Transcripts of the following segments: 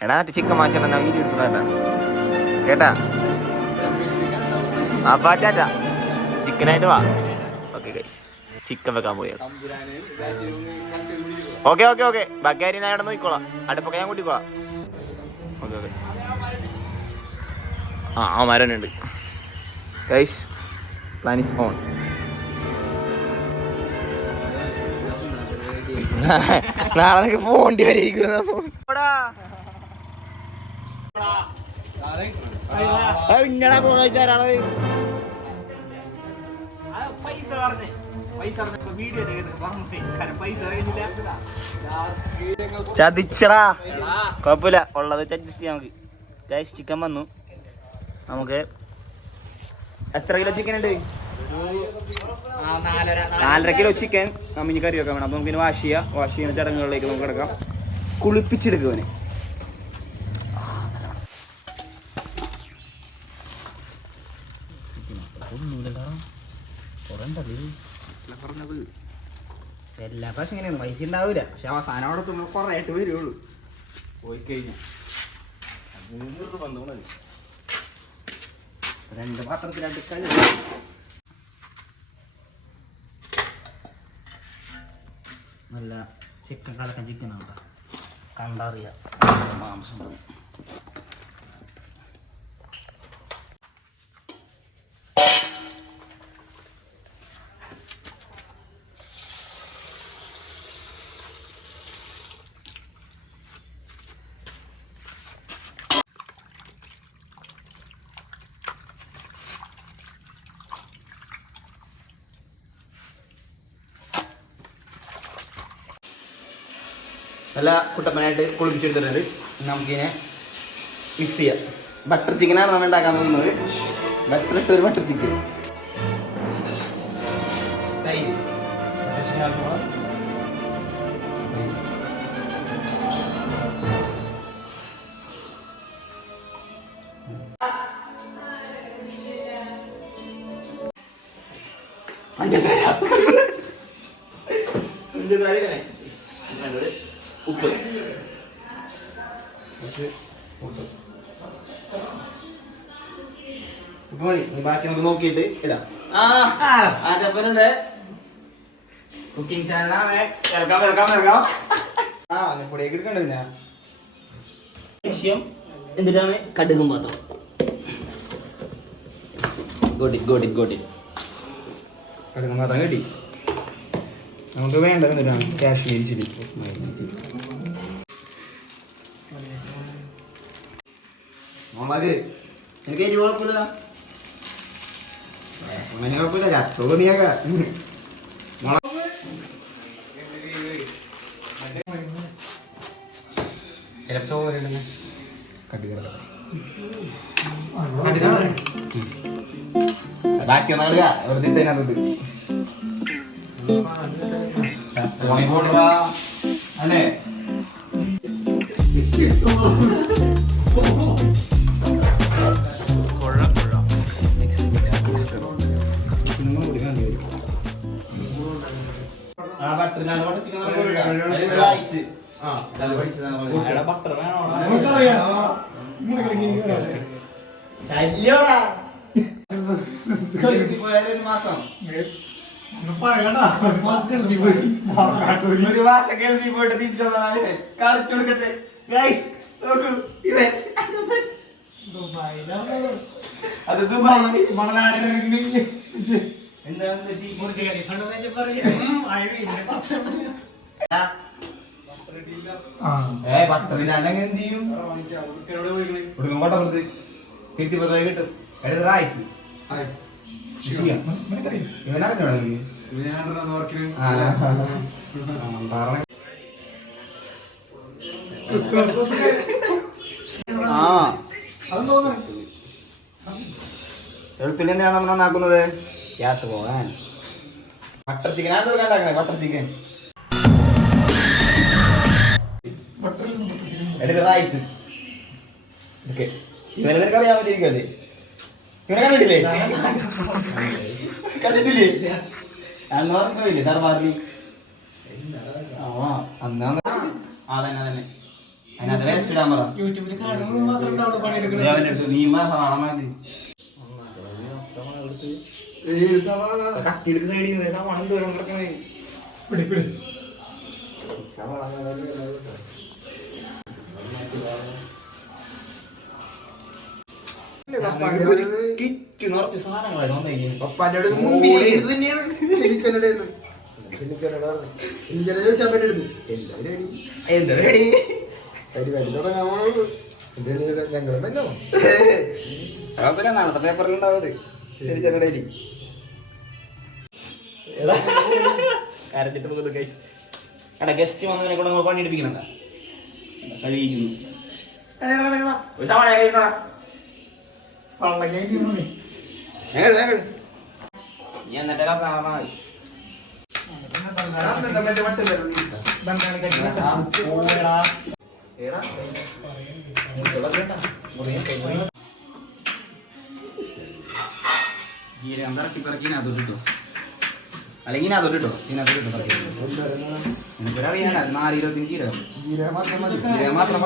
എടാ മറ്റേ ചിക്കൻ വാങ്ങിച്ചാൽ ഞാൻ വീഡിയോ എടുത്തു കേട്ടാ കേട്ടാ? ആ പാറ്റാ ചിക്കനായിട്ട് വാ. ഓക്കെ ഗൈസ് ചിക്കൻ വെക്കാൻ പോയി. ഓക്കെ ഓക്കെ ഓക്കെ ബാക്കി കാര്യം ഞാൻ ഇവിടെ നോക്കിക്കോളാം അടുപ്പൊക്കെ ഞാൻ കൂട്ടിക്കോളാം. ഓക്കെ ഓക്കെ ആ ആ മരം ഉണ്ട്. ഗൈസ് പ്ലാൻ ഇസ് ഓൺ നാളെ നിനക്ക് പോണ്ടി വരെ പിന്നടാ പൈസ പറഞ്ഞേ ചതിച്ചടാ. കുഴപ്പമില്ല ഉള്ളത് അഡ്ജസ്റ്റ് ചെയ്യാം നമുക്ക്. ഗൈസ് ചിക്കൻ വന്നു. നമുക്ക് എത്ര കിലോ ചിക്കൻ ഉണ്ട്? നാലര കിലോ ചിക്കൻ അമ്മിഞ്ഞ് കറി വെക്കാൻ വേണം. അപ്പൊ നമുക്ക് വാഷ് ചെയ്യാം. വാഷ് ചെയ്യുന്ന ചടങ്ങുകളിലേക്ക് നമുക്ക് കിടക്കാം. കുളിപ്പിച്ചെടുക്കുവനെ എല്ലാ പ്രാവശ്യം ഇങ്ങനെയാണ്. പൈസ ഉണ്ടാവില്ല പക്ഷെ അവസാനം അവിടെ തുമ്പോ കുറേ ആയിട്ട് വരുള്ളൂ. പോയി കഴിഞ്ഞാൽ രണ്ട് പാത്രത്തിലായിട്ട് കഴിഞ്ഞു നല്ല ചിക്കൻ കലക്കൻ ചിക്കൻ ആണ് കണ്ടറിയാം. മാംസം നല്ല കുട്ടപ്പനായിട്ട് കുളിപ്പിച്ചെടുത്തിട്ടുണ്ട്. നമുക്കിതിനെ മിക്സ് ചെയ്യാം. ബട്ടർ ചിക്കനാണ് നമ്മൾ ഉണ്ടാക്കാൻ പോകുന്നത്. ബട്ടർ ഇട്ട് ഒരു ബട്ടർ ചിക്കൻ തൈര്. കുറച്ച് ഉപ്പ് ഇപ്പൊ മതി ബാക്കി നമുക്ക് നോക്കിയിട്ട് ഇടാം. ആറ്റപ്പനുണ്ട് കുക്കിംഗ് ചാനലാണ് ഇറക്കാം ഇറക്കാം ഇറക്കാം. ആ അങ്ങനെ പൊടിയൊക്കെ എടുക്കണ്ട പിന്നെ? ലക്ഷ്യം എന്നിട്ടാണ് കടുകും പാത്രം. ഗോട്ടി ഗോട്ടി ഗോട്ടി കടുകും പാത്രം കിട്ടി. നമുക്ക് വേണ്ടത് എന്തിനാണ്? കാശ്മീരി ചില്ലി മുളക് എനിക്ക് എരിവ് കുഴപ്പമില്ല അങ്ങനെ കുഴപ്പമില്ല ചത്തോ നീയാക്ക. മുളക് ബാക്കി നടുക വെറുതെ പോട്ടറാ അല്ലേ? ഒരു മാസം ഒരു മാസം കേൾവി പോയിട്ട് തിരിച്ചു കളിച്ചു കൊടുക്കട്ടെ അത് ദുബായ്. ഏ എങ്ങനെ എന്ത് ചെയ്യും? തിരുത്തി കിട്ടും എടുത്ത് ഇവനറിഞ്ഞോ നീ. ആ. എഴുത്തുള്ളി എന്തിനാണ് നമ്മൾ നന്നാക്കുന്നത്? ഗ്യാസ് പോകാൻ. ബട്ടർ ചിക്കൻ ആണ് ഉണ്ടാക്കണേ? ബട്ടർ ചിക്കൻ എടുക്ക റൈസ് ഓക്കെ ഇവനെ നിനക്ക് അറിയാൻ പറ്റിയിരിക്കല്ലേ ഇവനെ കണ്ടിട്ടില്ലേ? കണ്ടിട്ടില്ലേ? അന്ന് പറഞ്ഞില്ലേ ദർബാറിൽ ആ അന്നാ അതന്നെ ആ തന്നെ തന്നെ അതിനകത്ത് വേസ്റ്റ് ഇടാൻ പറ. യൂട്യൂബിൽ കാണുമ്പോൾ മാത്രം ഉണ്ടാവുള്ളൂ പണിയെടുക്കുന്നത് അവന്റെ അടുത്ത് നീ മാ സവാള മാതിരി കത്തിയെടുത്ത് നിന്ന് സവാള ദൂരം കിടക്കണേ. പിടി പിടി. അടി എന്താ? പരിപാടി തുടങ്ങാമോ ഞങ്ങളും തന്നെ കുഴപ്പമില്ല നാളത്തെ പേപ്പറിൽ ഉണ്ടാവും അത് ശരി. ചെറുടെ കരച്ചിട്ട് പോകുന്നു ഗൈസ് എടാ ഗസ്റ്റ് വന്നതിനെ കൂടെ നമ്മൾ കഴിയിക്കുന്നു കഴിക്കണ ഞങ്ങൾ ഞങ്ങൾ നീ എന്നിട്ട് മതി മറ്റേ വട്ടം ജീരകം ഇറക്കി പിറക്കി ഇതിനകത്തോട്ട് അല്ലെങ്കിൽ നാല് ഇരുപത്തിന് ജീരകം ജീരകം മാത്രം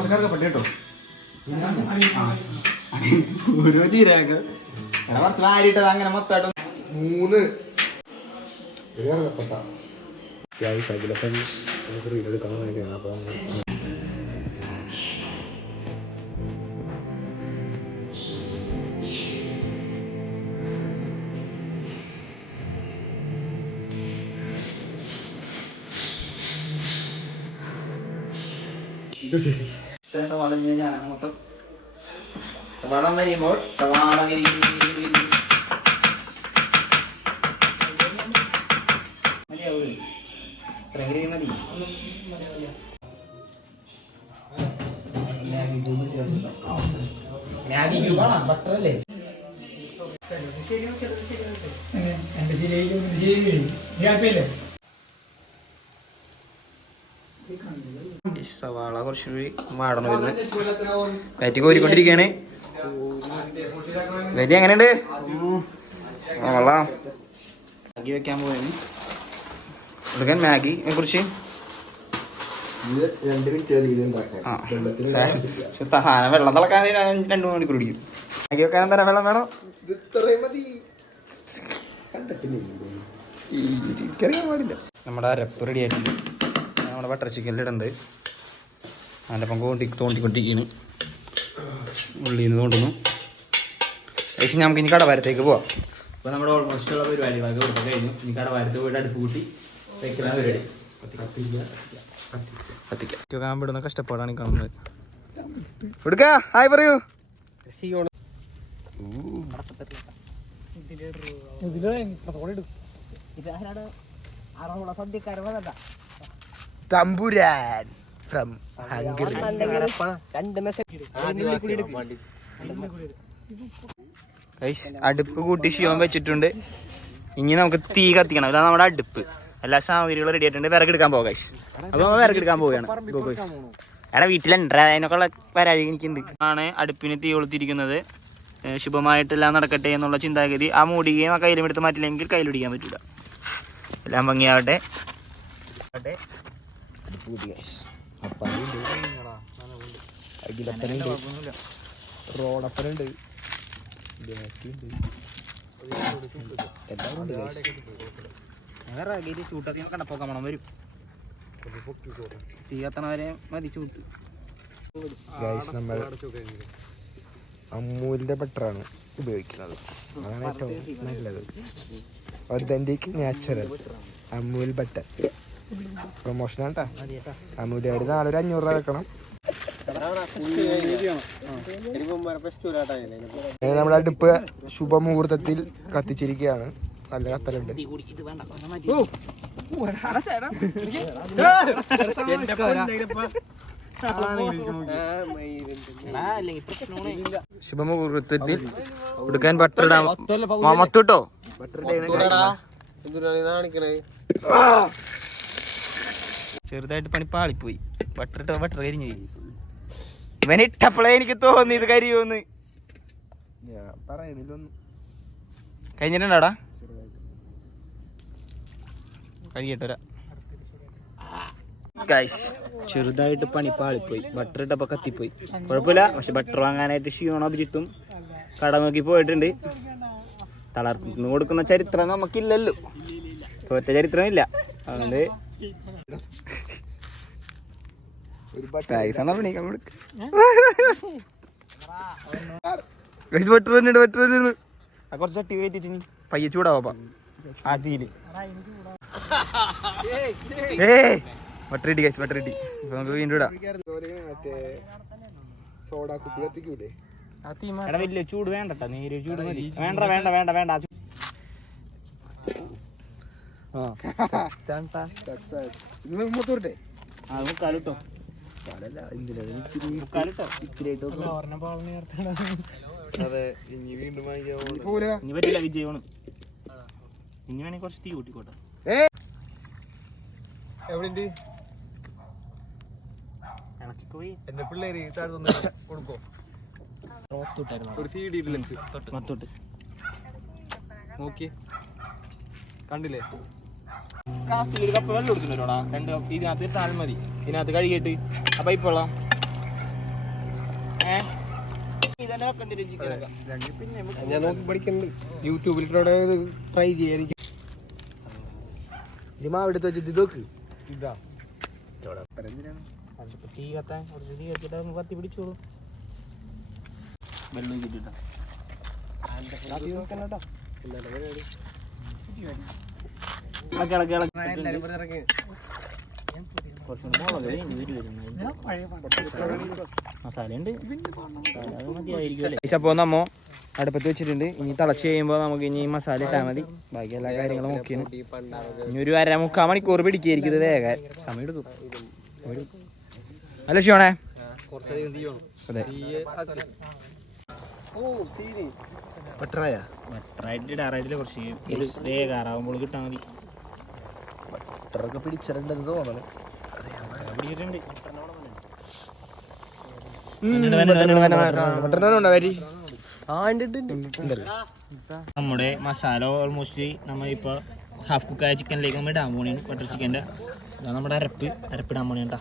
ഓരോ ജീരകം എടാ കുറച്ച് വാരിട്ടത് അങ്ങനെ മൊത്തമായിട്ട് മൂന്ന് അതിലപ്പം നമുക്ക് റീലെടുക്കാൻ അപ്പം സവാള ഞാൻ മൊത്തം സവാള വരുമ്പോൾ സവാള. മതിയാവൂ മതി ബട്ടറല്ലേ എന്റെ ജിലേബി ജിലേബി ഹാപ്പിയല്ലേ സവാള കുറച്ചുകൂടി മാടണം വരുന്നത് കയറ്റി കോരിക്കൊണ്ടിരിക്കുകയാണ് വേറ്റി എങ്ങനെയുണ്ട്? കൊള്ളാം. മാഗി വെക്കാൻ പോയത് എടുക്കാൻ മാഗി കുറിച്ച് വെള്ളത്തിൽ വെള്ളം തിളക്കാൻ രണ്ട് മണിക്കൂർ പിടിക്കും. മാഗി വെക്കാൻ തരാം വെള്ളം വേണം? എനിക്കറിയാൻ പാടില്ല. നമ്മുടെ അരപ്പ് റെഡി ആയിട്ടുണ്ട്. നമ്മുടെ ബട്ടർ ചിക്കനിൽ ഇടണ്ട്. അതിന്റെ പങ്ക് തോണ്ടി തോണ്ടിക്കൊണ്ടിരിക്കുകയാണ്. ഉള്ളിൽ നിന്ന് തോണ്ടുന്നു. ഏകദേശം നമുക്ക് ഇനി കടവാരത്തേക്ക് പോവാം. അപ്പോൾ നമ്മുടെ ഓൾമോസ്റ്റ് ഉള്ള പരിപാടികളൊക്കെ ഇവിടെ കഴിഞ്ഞു. ഇനി കടവാരത്ത് പോയിട്ട് അടുപ്പ് കൂട്ടി വെക്കുന്ന പരിപാടി. കത്തിക്കാൻ വിടുന്ന കഷ്ടപ്പാടാണ് കാണുന്നത്. എടുക്ക. ഹായ് പറയൂ. തമ്പുരാൻ. ഫ്രം ഹംഗറി അടുപ്പ് കൂട്ടി ഷിയോൻ വെച്ചിട്ടുണ്ട്. ഇനി നമുക്ക് തീ കത്തിക്കണം. ഇതാണ് നമ്മുടെ അടുപ്പ്. എല്ലാ സാമഗ്രികളും റെഡി ആയിട്ടുണ്ട്. വിറക് എടുക്കാൻ പോകാം അപ്പൊ നമ്മൾ വിറക് എടുക്കാൻ പോവുകയാണ്. എടാ വീട്ടിലുണ്ട് അതിനൊക്കെ ഉള്ള പരാതി എനിക്കുണ്ട്. ആണ് അടുപ്പിന് തീ കൊളുത്തിരിക്കുന്നത് ശുഭമായിട്ടെല്ലാം നടക്കട്ടെ എന്നുള്ള ചിന്താഗതി. ആ മൂടികയും ആ കയ്യിലും എടുത്ത് മാറ്റില്ലെങ്കിൽ കയ്യിൽ പിടിക്കാൻ പറ്റില്ല എല്ലാം ഭംഗിയാവട്ടെ. ആവട്ടെ. റോഡപ്പനുണ്ട്. വേറെ ഗിരി ചൂട്ടത്തി കണ്ടപ്പോക്കാൻ മണം വരും. മതി ചൂട്ട് നമ്മൾ ബട്ടറാണ് ഉപയോഗിക്കുന്നത്. അതാണ് ഏറ്റവും നല്ലത്. Authentic natural Amul butter promotion ആട്ടാ അമൂല്യായിട്ട് നാളെ ഒരു അഞ്ഞൂറ് രൂപ വെക്കണം. നമ്മളെ നമ്മുടെ അടുപ്പ് ശുഭമുഹൂർത്തത്തിൽ കത്തിച്ചിരിക്കുകയാണ്. നല്ല കത്തലുണ്ട്. ശുഭമുഹൂർത്തത്തിൽ കൊടുക്കാൻ ബട്ടർ ഇടാൻ മൊത്തം ഇട്ടോ? ചെറുതായിട്ട് പണി പാളിപ്പോയി. വട്ടറിട്ട വട്ടർ ബട്ടർ കരിഞ്ഞു പോയി. ഇട്ടപ്പോഴേ എനിക്ക് തോന്നി ഇത് കരിയോന്ന്. കഴിഞ്ഞിട്ടുണ്ടാടാ? കഴിയട്ടെ ഗൈസ് ചെറുതായിട്ട് പണി പാളിപ്പോയി. ബട്ടർ ഇട്ടപ്പോൾ കത്തിപ്പോയി. കുഴപ്പമില്ല. പക്ഷെ ബട്ടർ വാങ്ങാനായിട്ട് ഷിയോണോ അഭിജിത്തും കട നോക്കി പോയിട്ടുണ്ട്. തളർന്നു കൊടുക്കുന്ന ചരിത്രം നമുക്കില്ലല്ലോ. തോറ്റ ചരിത്രമില്ല. അതുകൊണ്ട് ബെറ്റർ തന്നെ ബെറ്റർ തന്നെ ആ കുറച്ച് പയ്യെ ചൂടാവാ ഏ വട്ടറിട്ടി ഗൈസ് വട്ടറിട്ടി ഇപ്പൊ നമുക്ക് വീണ്ടും ഇടാം. സോഡ കുപ്പി കത്തിക്കൂലേ? എടാ വലിയ ചൂട് വേണ്ടട്ടാ നേരെ ചൂട് മതി. വേണ്ട വേണ്ട വേണ്ട വേണ്ട. ആ. ചൂ- ഇത് മൊത്തൂരട്ടെ? ആ ഇനി പറ്റില്ല വിജയമാണ്. ഇനി വേണമെങ്കിൽ കുറച്ച് തീ കൂട്ടിക്കോട്ടെ. എവിടെയുണ്ട്? ഇളക്കിപ്പോയി എന്റെ പിള്ളേര് താഴെ കൊടുക്കോ? ഒരു സി ഡി ലെൻസ് മത്തോട്ട്. നോക്കി കണ്ടില്ലേ? കാസ്റ്റിൽ ഒരു കപ്പ് വെള്ളം എടുത്തിട്ടുണ്ടോടാ രണ്ട് കപ്പ് ഇതിനകത്ത് ഇട്ടാൽ മതി. ഇതിനകത്ത് കഴുകിയിട്ട്. ആ പൈപ്പ് വെള്ളം ഏ? ഇതന്നെ വെക്കണ്ടി ചിക്കനൊക്കെ ഞാൻ നോക്കി പഠിക്കുന്നുണ്ട് യൂട്യൂബിൽ ട്രൈ ചെയ്യാൻ എനിക്ക് ഇത് മാവ് എടുത്ത് വെച്ചിട്ട് ഇത് നോക്ക്. ഇതാ. തീ കത്താൻ കുറച്ച് തീ കത്തിട്ട് ഒന്ന് കത്തി പിടിച്ചോളൂ. വെള്ളം കിട്ടിട്ടാ അപ്പോൾ നമ്മ അടുപ്പത്ത് വെച്ചിട്ടുണ്ട്. ഇനി തിളച്ച് കഴിയുമ്പോൾ നമുക്ക് ഇനി മസാല ഇട്ടാൽ മതി. ബാക്കി എല്ലാ കാര്യങ്ങളും നോക്കിയാണ്. ഇനി ഒരു അര മുക്കാൽ മണിക്കൂർ പിടിക്കായിരിക്കും ഇത് വേഗം. സമയം എടുക്കും. അല്ല ഷോണേ അതെ. ബട്ടറായിട്ട് കുറച്ച്. ഇത് വേഗാറാവുമ്പോൾ കിട്ടാൽ മതി. ബട്ടറൊക്കെ പിടിച്ചിട്ടുണ്ടെന്ന് തോന്നണം. നമ്മുടെ മസാല ഓൾമോസ്റ്റ് നമ്മൾ ഇപ്പോൾ ഹാഫ് കുക്കായ ചിക്കനിലേക്ക് നമ്മൾ ഇടാൻ പോണി ബട്ടർ ചിക്കന്റെ നമ്മുടെ അരപ്പ്. അരപ്പ് ഇടാൻ പോണിട്ടാ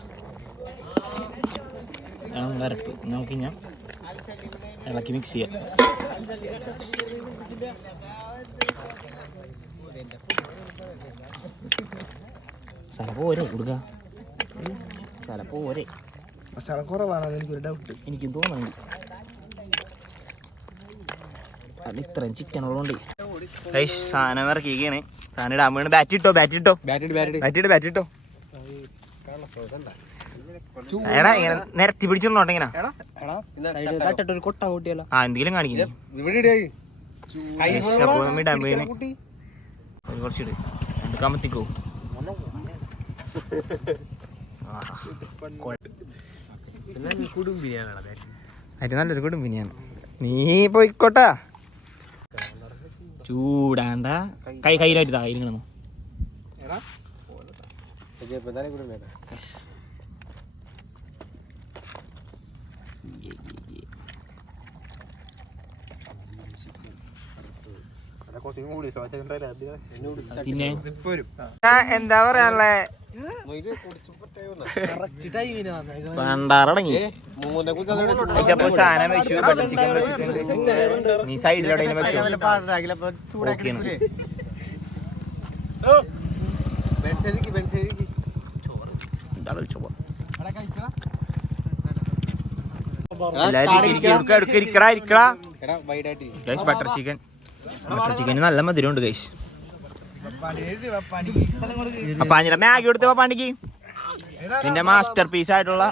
ഇതാണ് നമ്മുടെ അരപ്പ്. നമുക്ക് ഞാൻ ഇളക്കി മിക്സ് ചെയ്യാം. സ്ഥല പോരെ കൊടുക്ക. സ്ഥല പോരെ. മസാല കുറവാണെന്ന് എനിക്കൊരു ഡൗട്ട് എനിക്കും തോന്നുന്നു അത് ഇത്രയും ചിക്കൻ ഉള്ളതുകൊണ്ട്. സാധനം ഇറക്കിയൊക്കെയാണ് സാധനം ഇടാൻ വേണ്ടി ബാറ്റ് ഇട്ടോ ബാറ്റ് ഇട്ടോ? ബാറ്റ് ഇട്ടോ ബാറ്റ് ഇട്ടോ? എടാ ഇങ്ങനെ നിരത്തി പിടിച്ചോണ്ടോ ഇങ്ങനെ? തട്ടിട്ട് ഒരു കൊട്ട കൂട്ടിയല്ലോ. ആ എന്തെങ്കിലും കാണിക്കുന്നു. കുറച്ചിട്ട് ഒരു രണ്ട് കമത്തിക്കോ. അതിന് നല്ലൊരു കുടുംബിനിയാണ്. നീ പോയിക്കോട്ടാ. ചൂടാണ്ട. കൈ കയ്യിലായിട്ട് താ കിടന്നു. പിന്നെ? എന്താ പറയാനുള്ളേ? പണ്ടാറടങ്ങി സാധനം വെച്ചു ബട്ടർ ചിക്കൻ വെച്ചിട്ടുണ്ട് നീ വെച്ചു. എല്ലാരും ഗൈസ് ബട്ടർ ചിക്കൻ ബട്ടർ ചിക്കന് നല്ല മധുരമുണ്ട് ഗൈസ് അപ്പാഞ്ഞിടെ മാഗി കൊടുത്ത പാണ്ടിക്ക് നിന്റെ മാസ്റ്റർ പീസ് ആയിട്ടുള്ള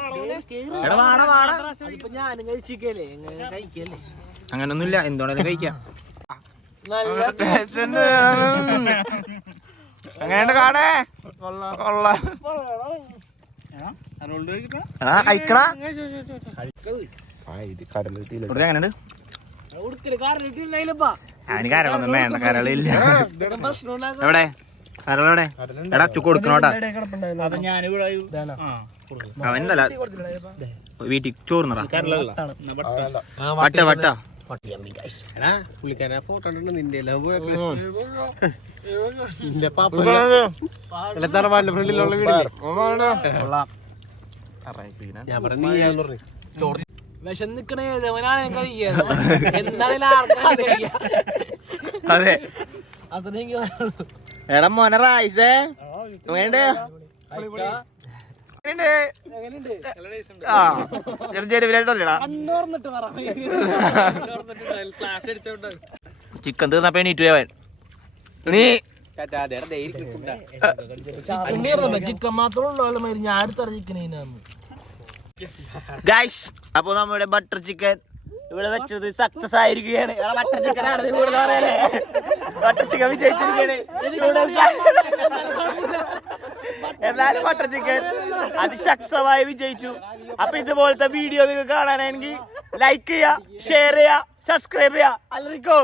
അങ്ങനൊന്നുമില്ല എന്തുകൊണ്ടാലും കഴിക്കാം? അങ്ങനെയുണ്ട് കാടേ? കൊള്ളാം. എടാ കഴിക്കടാ. ഇത് അതിന് കരളൊന്നും വേണ്ട കരളില്ല എവിടെ കരളെവിടെ എടാ ചുക്ക് കൊടുക്കണോട്ടാ അവനല്ല വീട്ടിൽ ചോറുന്നടാ വട്ട വട്ട പുള്ളിക്കാരൻ ഫോട്ടോ നിന്റെ തറവാടിന്റെ ഫ്രണ്ടിലുള്ള വീട് വിഷം നിക്കണേ അവനാണ് കഴിക്കുക എന്തായാലും ആർക്കാണ് കഴിക്കുക. അതെ. അത്രയും എടാ മോനെ റായിസേ വേണ്ടേ ചിക്കൻ തീർന്നപ്പോ ചിക്കൻ മാത്രമേ നീ ചിക്കൻ മാത്രമുള്ള ഞാൻ അടുത്തറ ചിക്കനേന്ന് ഗൈസ് അപ്പൊ നമ്മുടെ ബട്ടർ ചിക്കൻ ഇവിടെ വെച്ചത് സക്സസ് ആയിരിക്കുകയാണ്. ബട്ടർ ചിക്കൻ ആണ് ബട്ടർ ചിക്കൻ വിജയിച്ചിരിക്കുകയാണ്. എന്നാലും ബട്ടർ ചിക്കൻ അതിശക്തമായി വിജയിച്ചു. അപ്പൊ ഇതുപോലത്തെ വീഡിയോ നിങ്ങൾക്ക് കാണാനാണെങ്കിൽ ലൈക്ക് ചെയ്യുക ഷെയർ ചെയ്യുക സബ്സ്ക്രൈബ് ചെയ്യുക. അല്ലറിക്കോ